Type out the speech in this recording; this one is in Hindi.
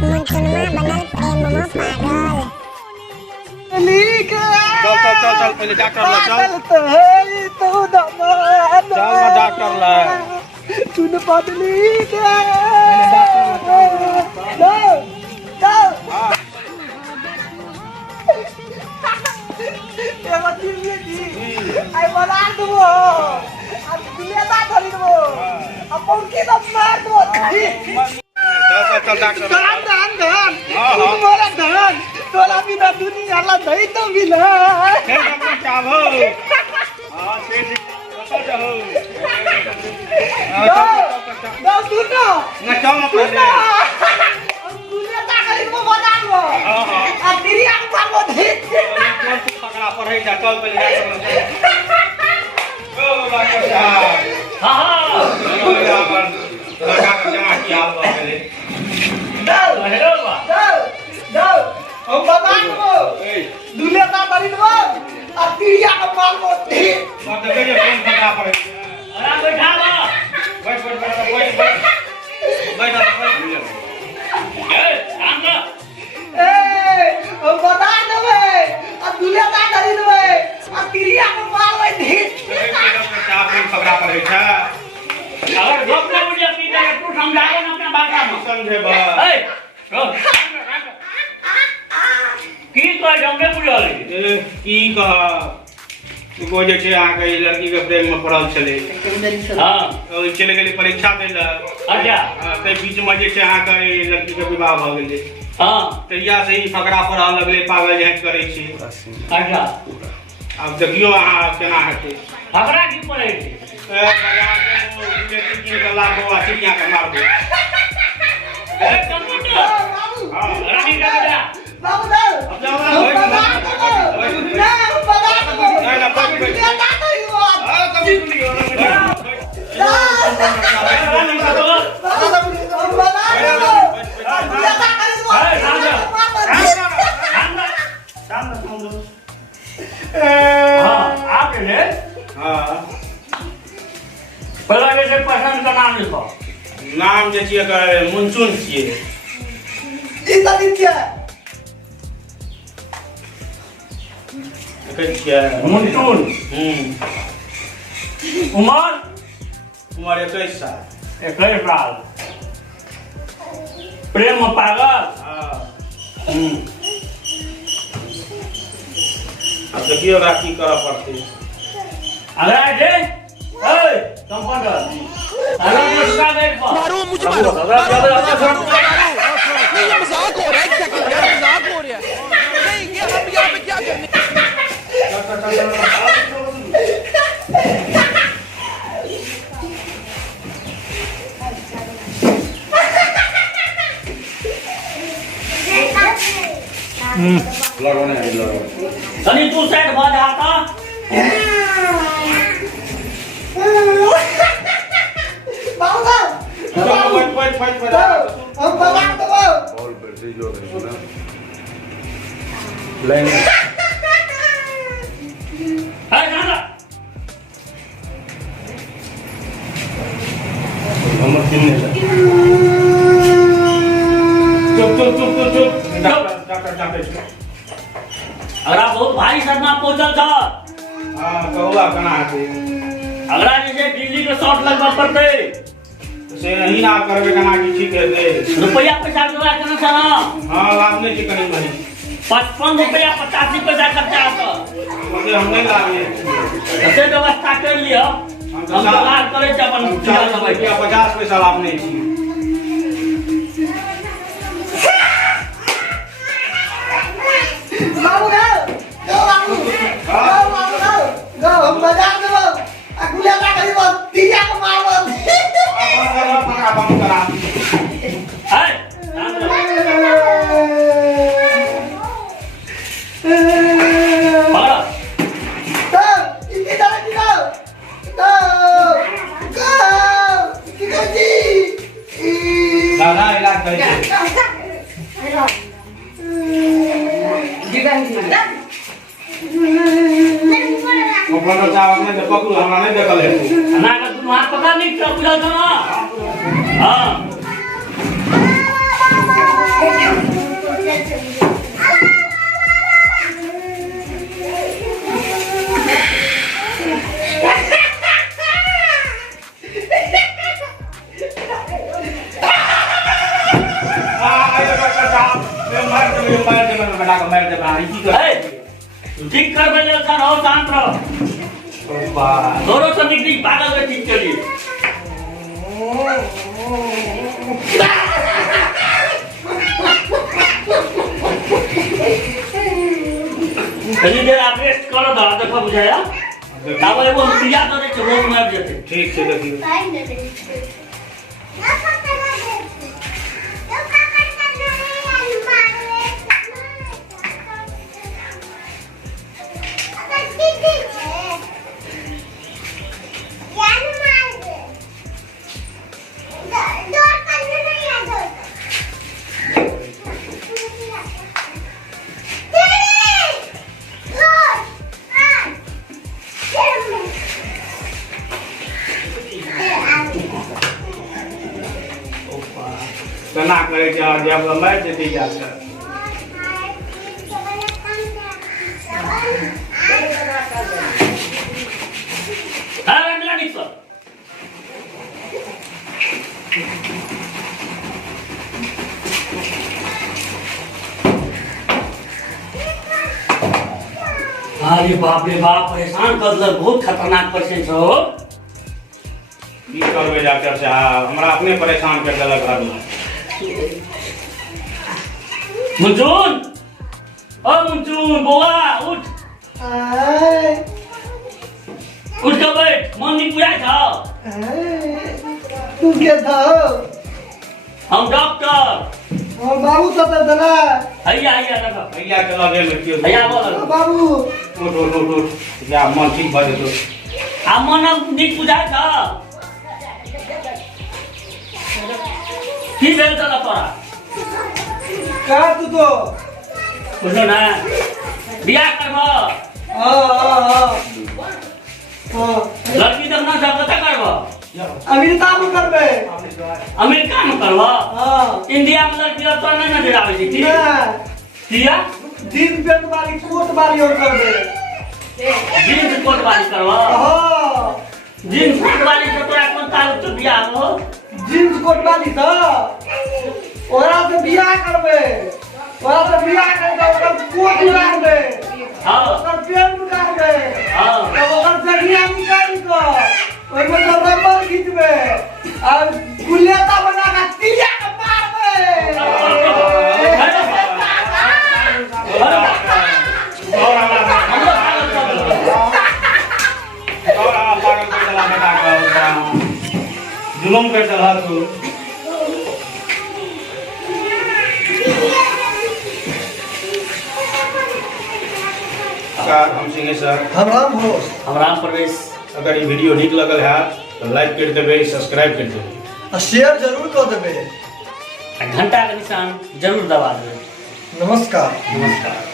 मुंचुनमा बनल प्रेम में पागल। चल पहले डॉक्टर ला चल। तो दमा चल ना डॉक्टर ला। तूने पतली के ये मत ये जी आई बना दो अब दुनिया ता धरी दो अपन के तो मार दो चल डॉक्टर धन मोरा धन तोला बिना दुनिया ला दई तो बिना क्या हो हां से जा हो ना सुनो ना चल ना पहले दुनिया ता करी को बता दो आ तेरी आंख पर वो दे कौन तू पकड़ा पर है जा चल पहले डॉक्टर ओ डॉक्टर साहब हां लगा कर जमा किया हो पहले हेलो जाओ हम बता दो दुनिया ता करी दो आ तेरी आंख पर वो दे मत के कौन पकड़ा पर अरे बैठा बैठ हम बता देबे अब दुनिया ता करी देबे अब तिरिया को मारबै ढीठ पकड़ा पड़े था अगर गप न बुझिया की दे तू समझाओ ना अपना भाषा में समझे बा ए की तो जंगे बुझाली की कहा को जे छै आ के लड़की के प्रेम में पड़ल छले हां और चले गेली परीक्षा देला अच्छा ते बीच में जे छै आ के लड़की के विवाह भ गेलै हां तैया से ही फकड़ा पड़ल लगले पागल जैसे करे छी अच्छा अब देखियो अहाँ केना हेतै फकड़ा की पड़े छै बाजार में की के लाखो चिड़िया के मारबो ए कंप्यूटर हां रानी का बेटा बाबू दे अब जाओ ना ना हम बता दो ना दुनिया ता करी दो हां तब सुनियो हम बता दो दुनिया ता करी दो हां आप ले हां पहला जैसे पसंद का नाम लिखो नाम जे छिए एकर मुनचुन छिए ई त दित्या देखै छिए मुनचुन उमर उमर 21 साल 21 साल प्रेम में पागल हां अब देखियो रा की करऽ पड़तै अरे जे ओए कंपाउंडर अरे मुझका बैठ पा मारो मुझे मारो ये मजाक हो रहा है क्या मजाक हो रहा है नहीं ये हम यहाँ पे क्या करने सनी तू सेट भा जाता बाबू हम बता दो ऑल बैटरी जो है ना लाइन है ना हम किन्ने चुप डॉक्टर अगर आप बहुत भारी सदमा पहुंचल था हां कहुआ कना है अगला जैसे बिजली के शॉर्ट लगवा पड़ते से नहीं ना करबे कना की ठीक है दे रुपया पैसा जोड़ा करना था हां आपने की कहीं नहीं 55 रुपया 85 पैसा खर्चा आता मतलब हम नहीं लागे ऐसे व्यवस्था कर लियो हम सरकार करे छ अपन रुपया 50 पैसा आपने छी बाबू जाओ हम बता दो दुनिया ता करी दो तिरिया को मारबो पकड़ा बंद करा है पकड़ा तो इनकी तरह की तो जी दादा इलाज करे अपन चावल में पकड़ू हमरा नहीं देखल है ना का तुम हाथ पकड़ नहीं बुझल था ना हां फिर मार दे मैं बेटा को मार दे भाई की कर ए, ठीक कर बे लखन हो शांत रहो दोनों से निकली पागल के ठीक के लिए कहीं देर आप रेस्ट करो दा देखो बुझाया ताबो एगो क्रिया करे के रोग में आ जेते ठीक से देखिए तना करे के और जब मैं देती जाता अरे मिला नहीं सर अरे बाप रे बाप परेशान कर दिलक बहुत खतरनाक पेशेंट हो की करबे डॉक्टर साहब हमरा अपने परेशान कर देलक घर में मुंजून ओ मुंजून बुआ उठ उठ के बैठ मन नहीं पूरा था तू के था हम डॉक्टर और बाबू तो दला हैया हैया देखो भैया के लगे में क्यों हैया बोल बाबू उठ या मन ठीक भजे तो आ मन नहीं पूरा था की भेल चला तोरा का तू तो बुझलो ना बियाह करबो हां लड़की तक ना सब कत करबो अमेरिका में करबे अमेरिका में करबो हां इंडिया में लड़की तो नहीं ना दिलावे छी ठीक किया दिन पेट वाली कोट वाली और करबे जींस कोट वाली करबो हां जींस कोट वाली से तोरा कोन तार तो बियाह हो जींस कोट वाली तो ओरा से बियाह करबे ओरा से बियाह करबे ओरा कोट लागबे हां ओकर पेंट लागबे हां तब ओकर जगिया निकाल के ओइमे से रबर खींचबे और गुलेता बना के तिलिया के मारबे जुलूम कर चला तू हम सिंह सर हम राम हो हम राम प्रवेश अगर ये वीडियो ठीक लगल है तो लाइक कर देबे सब्सक्राइब कर देबे और शेयर जरूर कर देबे घंटा का निशान जरूर दबा देबे नमस्कार नमस्कार